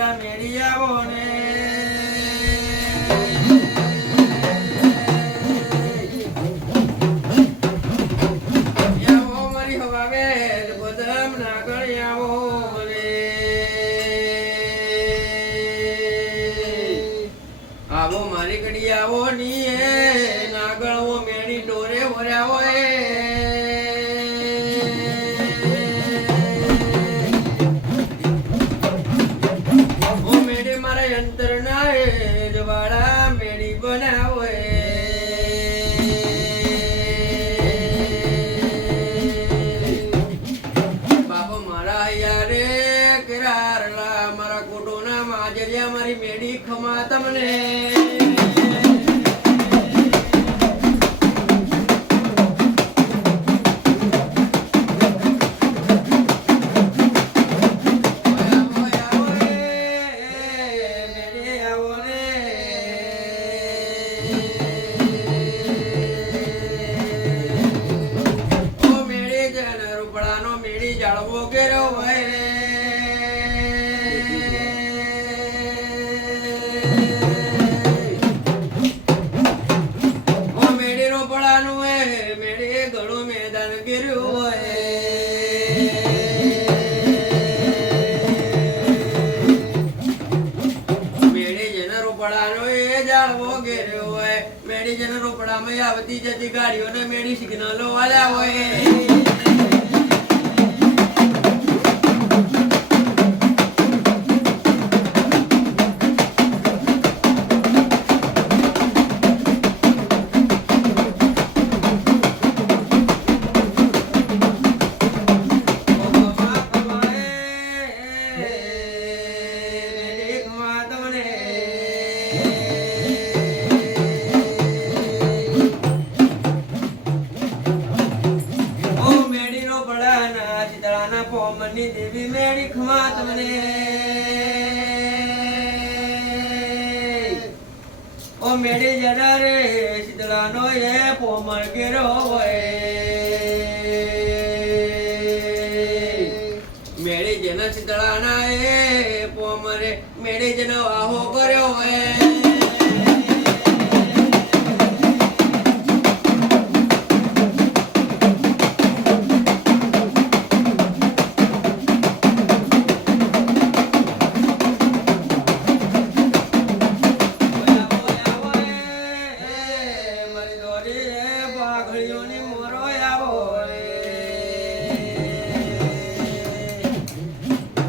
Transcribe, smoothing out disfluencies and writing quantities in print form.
જરા મેળી આવો ને આવો મારી હવાવે બદમ નાગળ આવો રે આવો મારી ઘડી આવો ની નાગળ મેળી ડોરે વર્યા હોય મારી મેડી ખમા તમને રૂપડાનો મેડી જાળવો ગેરો હોય મેડી જન રોપડામાં આવતી જતી ગાડીઓને મેડી સિગ્નલો વાળ્યા હોય પોમની દેવી મેળી ખમા તમને ઓ મેળી જરા રે શીતળાનો એ પોમર ગેરો હોય